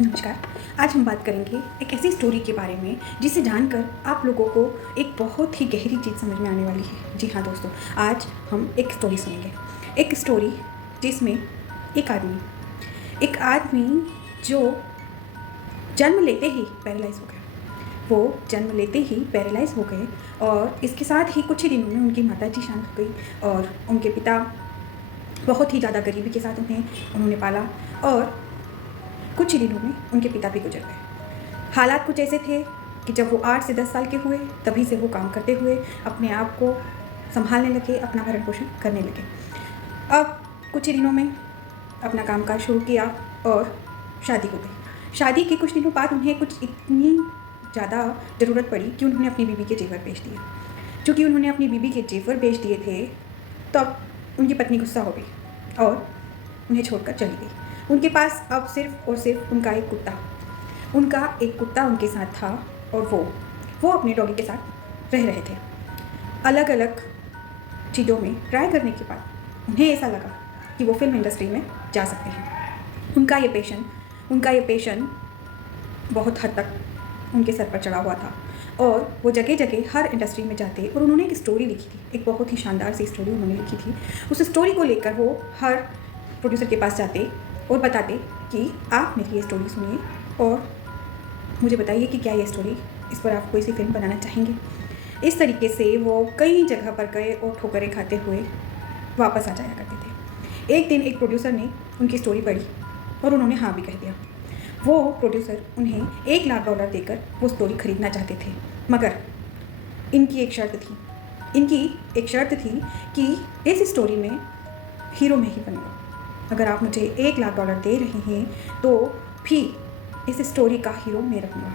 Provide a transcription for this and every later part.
नमस्कार। आज हम बात करेंगे एक ऐसी स्टोरी के बारे में जिसे जानकर आप लोगों को एक बहुत ही गहरी चीज़ समझ में आने वाली है। जी हाँ दोस्तों, आज हम एक स्टोरी सुनेंगे। एक स्टोरी जिसमें एक आदमी जो जन्म लेते ही पैरालाइज़ हो गया। वो जन्म लेते ही पैरालाइज़ हो गए और इसके साथ ही कुछ ही दिनों में उनकी माताजी शांत हो गई और उनके पिता बहुत ही ज़्यादा गरीबी के साथ उन्होंने पाला और कुछ ही दिनों में उनके पिता भी गुजर गए। हालात कुछ ऐसे थे कि जब वो 8 से 10 साल के हुए तभी से वो काम करते हुए अपने आप को संभालने लगे, अपना भरण पोषण करने लगे। अब कुछ ही दिनों में अपना कामकाज शुरू किया और शादी हो गई। शादी के कुछ दिनों बाद उन्हें कुछ इतनी ज़्यादा ज़रूरत पड़ी कि उन्होंने अपनी बीवी के जेवर बेच दिए। चूँकि उन्होंने अपनी बीवी के जेवर बेच दिए थे तब उनकी पत्नी गुस्सा हो गई और उन्हें छोड़कर चली गई। उनके पास अब सिर्फ और सिर्फ उनका एक कुत्ता उनके साथ था और वो अपने डॉगी के साथ रह रहे थे। अलग अलग चीज़ों में ट्राई करने के बाद उन्हें ऐसा लगा कि वो फिल्म इंडस्ट्री में जा सकते हैं। उनका ये पैशन बहुत हद तक उनके सर पर चढ़ा हुआ था और वो जगह जगह हर इंडस्ट्री में जाते और उन्होंने एक स्टोरी लिखी थी, एक बहुत ही शानदार सी स्टोरी उन्होंने लिखी थी। उस स्टोरी को लेकर वो हर प्रोड्यूसर के पास जाते और बताते कि आप मेरी ये स्टोरी सुनिए और मुझे बताइए कि क्या ये स्टोरी, इस पर आप कोई सी फिल्म बनाना चाहेंगे। इस तरीके से वो कई जगह पर गए और ठोकरें खाते हुए वापस आ जाया करते थे। एक दिन एक प्रोड्यूसर ने उनकी स्टोरी पढ़ी और उन्होंने हाँ भी कह दिया। वो प्रोड्यूसर उन्हें $1 लाख देकर वो स्टोरी खरीदना चाहते थे, मगर इनकी एक शर्त थी कि इस स्टोरी में हीरो मैं ही बनूंगा। अगर आप मुझे $1 लाख दे रहे हैं तो भी इस स्टोरी का हीरो मैं रहूँगा।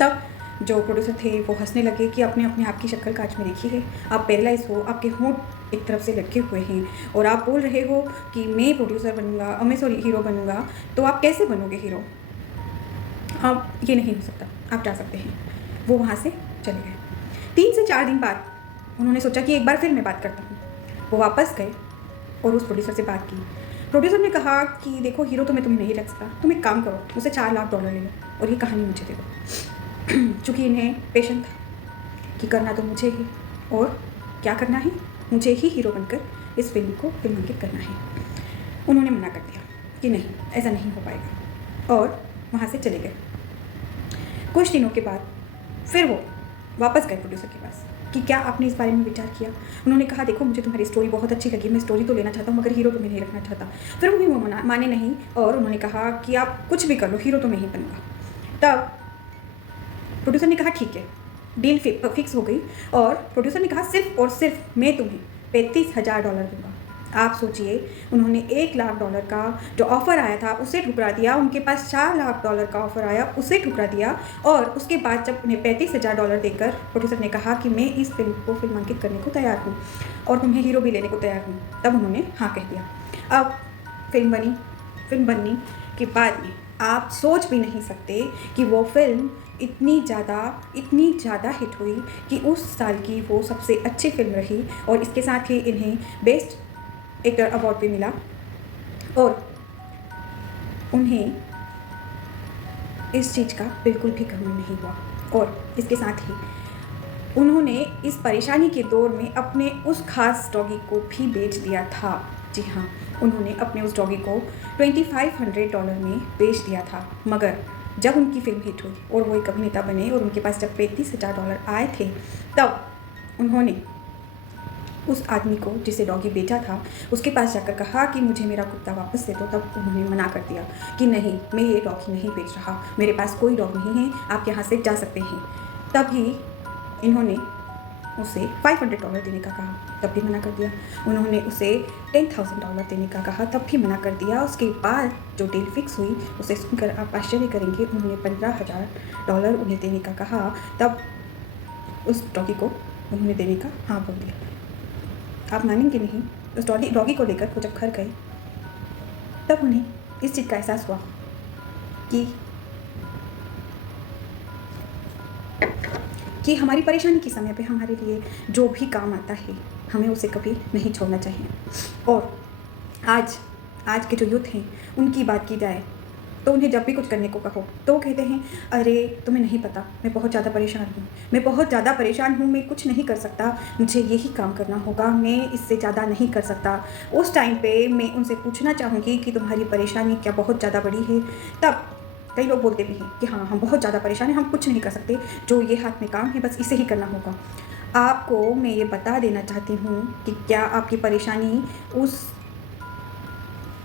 तब जो प्रोड्यूसर थे वो हंसने लगे कि आपने अपने आप की शक्ल कांच में देखी है, आप पैरालाइज हो, आपके होंठ एक तरफ से लटके हुए हैं और आप बोल रहे हो कि मैं हीरो बनूंगा, तो आप कैसे बनोगे हीरो? अब ये नहीं हो सकता, आप जा सकते हैं। वो वहाँ से चले गए। 3 से 4 दिन बाद उन्होंने सोचा कि एक बार फिर मैं बात करता हूँ। वो वापस गए और उस प्रोड्यूसर से बात की। प्रोड्यूसर ने कहा कि देखो, हीरो तो मैं तुम्हें नहीं रख सकता, तुम एक काम करो, मुझसे $4 लाख ले लो और ये कहानी मुझे दे दो। चूँकि इन्हें पेशेंट था कि करना तो मुझे ही, और क्या करना है, मुझे ही हीरो बनकर इस फिल्म को फिल्मांकित करना है। उन्होंने मना कर दिया कि नहीं, ऐसा नहीं हो पाएगा और वहाँ से चले गए। कुछ दिनों के बाद फिर वो वापस गए प्रोड्यूसर के पास कि क्या आपने इस बारे में विचार किया। उन्होंने कहा देखो, मुझे तुम्हारी स्टोरी बहुत अच्छी लगी, मैं स्टोरी तो लेना चाहता हूँ मगर हीरो तो मैं नहीं रखना चाहता। फिर वो माने नहीं और उन्होंने कहा कि आप कुछ भी कर लो, हीरो तो मैं ही बनूंगा। तब प्रोड्यूसर ने कहा ठीक है, डील फिक्स हो गई और प्रोड्यूसर ने कहा सिर्फ और सिर्फ मैं तुम्हें $35,000 दूंगा। आप सोचिए, उन्होंने $1 लाख का जो ऑफ़र आया था उसे ठुकरा दिया, उनके पास $4 लाख का ऑफ़र आया उसे ठुकरा दिया और उसके बाद जब उन्हें $35,000 देकर प्रोड्यूसर ने कहा कि मैं इस फिल्म को फिल्मांकित करने को तैयार हूँ और तुम्हें हीरो भी लेने को तैयार हूँ, तब उन्होंने हाँ कह दिया। अब फिल्म बनने के बाद में आप सोच भी नहीं सकते कि वो फिल्म इतनी ज़्यादा हिट हुई कि उस साल की वो सबसे अच्छी फिल्म रही और इसके साथ ही इन्हें बेस्ट एक्टर अवार्ड भी मिला और उन्हें इस चीज़ का बिल्कुल भी घमंड नहीं हुआ। और इसके साथ ही उन्होंने इस परेशानी के दौर में अपने उस खास डॉगी को भी बेच दिया था। जी हाँ, उन्होंने अपने उस डॉगी को $2,500 में बेच दिया था। मगर जब उनकी फिल्म हिट हुई और वो एक अभिनेता बने और उनके पास जब $35,000 आए थे, तब उन्होंने उस आदमी को जिसे डॉगी बेचा था उसके पास जाकर कहा कि मुझे मेरा कुत्ता वापस दे दो। तब उन्होंने मना कर दिया कि नहीं, मैं ये डॉगी नहीं बेच रहा, मेरे पास कोई डॉग नहीं है, आप यहाँ से जा सकते हैं। तभी इन्होंने उसे $500 देने का कहा, तब भी मना कर दिया। उन्होंने उसे $10,000 देने का कहा, तब भी मना कर दिया। उसके बाद जो डील फिक्स हुई उसे सुनकर आप आश्चर्य करेंगे, उन्होंने $15,000 उन्हें देने का कहा, तब उस डॉगी को उन्होंने देने का हाँ बोल दिया। आप मानेंगे नहीं, उस डॉगी को लेकर वो जब घर गए तब उन्हें इस चीज़ का एहसास हुआ कि हमारी परेशानी के समय पे हमारे लिए जो भी काम आता है हमें उसे कभी नहीं छोड़ना चाहिए। और आज के जो यूथ हैं उनकी बात की जाए तो उन्हें जब भी कुछ करने को कहो तो वो कहते हैं, अरे तुम्हें नहीं पता, मैं बहुत ज़्यादा परेशान हूँ, मैं बहुत ज़्यादा परेशान हूँ, मैं कुछ नहीं कर सकता, मुझे यही काम करना होगा, मैं इससे ज़्यादा नहीं कर सकता। उस टाइम पे मैं उनसे पूछना चाहूँगी कि तुम्हारी परेशानी क्या बहुत ज़्यादा बड़ी है? तब कई लोग बोलते भी हैं कि हाँ, हम बहुत ज़्यादा परेशान हैं, हम कुछ नहीं कर सकते, जो ये हाथ में काम है बस इसे ही करना होगा। आपको मैं ये बता देना चाहती हूँ कि क्या आपकी परेशानी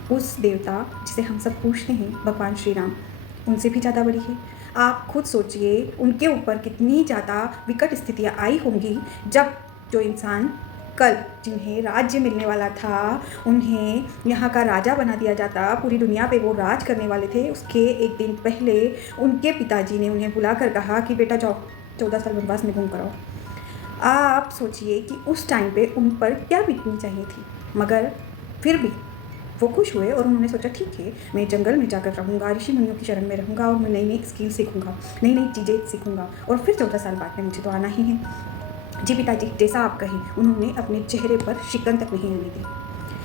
उस देवता जिसे हम सब पूछते हैं भगवान श्री राम, उनसे भी ज़्यादा बड़ी है? आप खुद सोचिए उनके ऊपर कितनी ज़्यादा विकट स्थितियाँ आई होंगी जब जो इंसान कल जिन्हें राज्य मिलने वाला था, उन्हें यहाँ का राजा बना दिया जाता, पूरी दुनिया पे वो राज करने वाले थे, उसके एक दिन पहले उनके पिताजी ने उन्हें बुलाकर कहा कि बेटा जाओ 14 साल वनवास में घूम कर आओ। आप सोचिए कि उस टाइम पे उन पर क्या बीतनी चाहिए थी, मगर फिर भी वो खुश हुए और उन्होंने सोचा ठीक है, मैं जंगल में जाकर रहूँगा, ऋषि मुनियों की शरण में रहूँगा और मैं नई नई स्किल सीखूँगा, नई नई चीज़ें सीखूँगा और फिर 14 साल बाद में मुझे तो आना ही है। जी पिताजी, जैसा आप कहें, उन्होंने अपने चेहरे पर शिकन तक नहीं आने दी।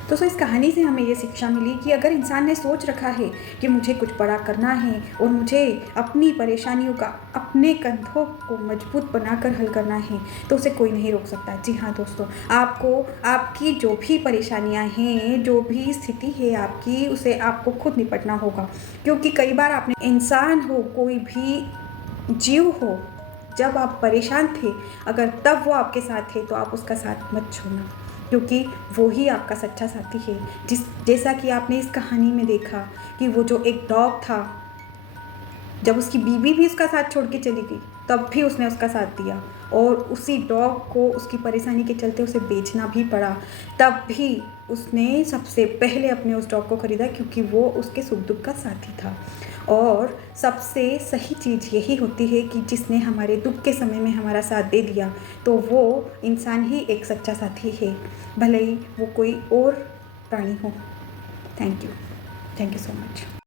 दोस्तों, इस कहानी से हमें ये शिक्षा मिली कि अगर इंसान ने सोच रखा है कि मुझे कुछ बड़ा करना है और मुझे अपनी परेशानियों का अपने कंधों को मजबूत बनाकर हल करना है, तो उसे कोई नहीं रोक सकता। जी हाँ दोस्तों, आपको आपकी जो भी परेशानियां हैं, जो भी स्थिति है आपकी, उसे आपको खुद निपटना होगा। क्योंकि कई बार आपने इंसान हो, कोई भी जीव हो, जब आप परेशान थे, अगर तब वो आपके साथ थे तो आप उसका साथ मत छोड़ना, क्योंकि वो ही आपका सच्चा साथी है। जैसा कि आपने इस कहानी में देखा कि वो जो एक डॉग था, जब उसकी बीवी भी उसका साथ छोड़ के चली गई, तब भी उसने उसका साथ दिया और उसी डॉग को उसकी परेशानी के चलते उसे बेचना भी पड़ा, तब भी उसने सबसे पहले अपने उस डॉग को ख़रीदा, क्योंकि वो उसके सुख दुख का साथी था। और सबसे सही चीज़ यही होती है कि जिसने हमारे दुख के समय में हमारा साथ दे दिया, तो वो इंसान ही एक सच्चा साथी है, भले ही वो कोई और प्राणी हो। Thank you so much.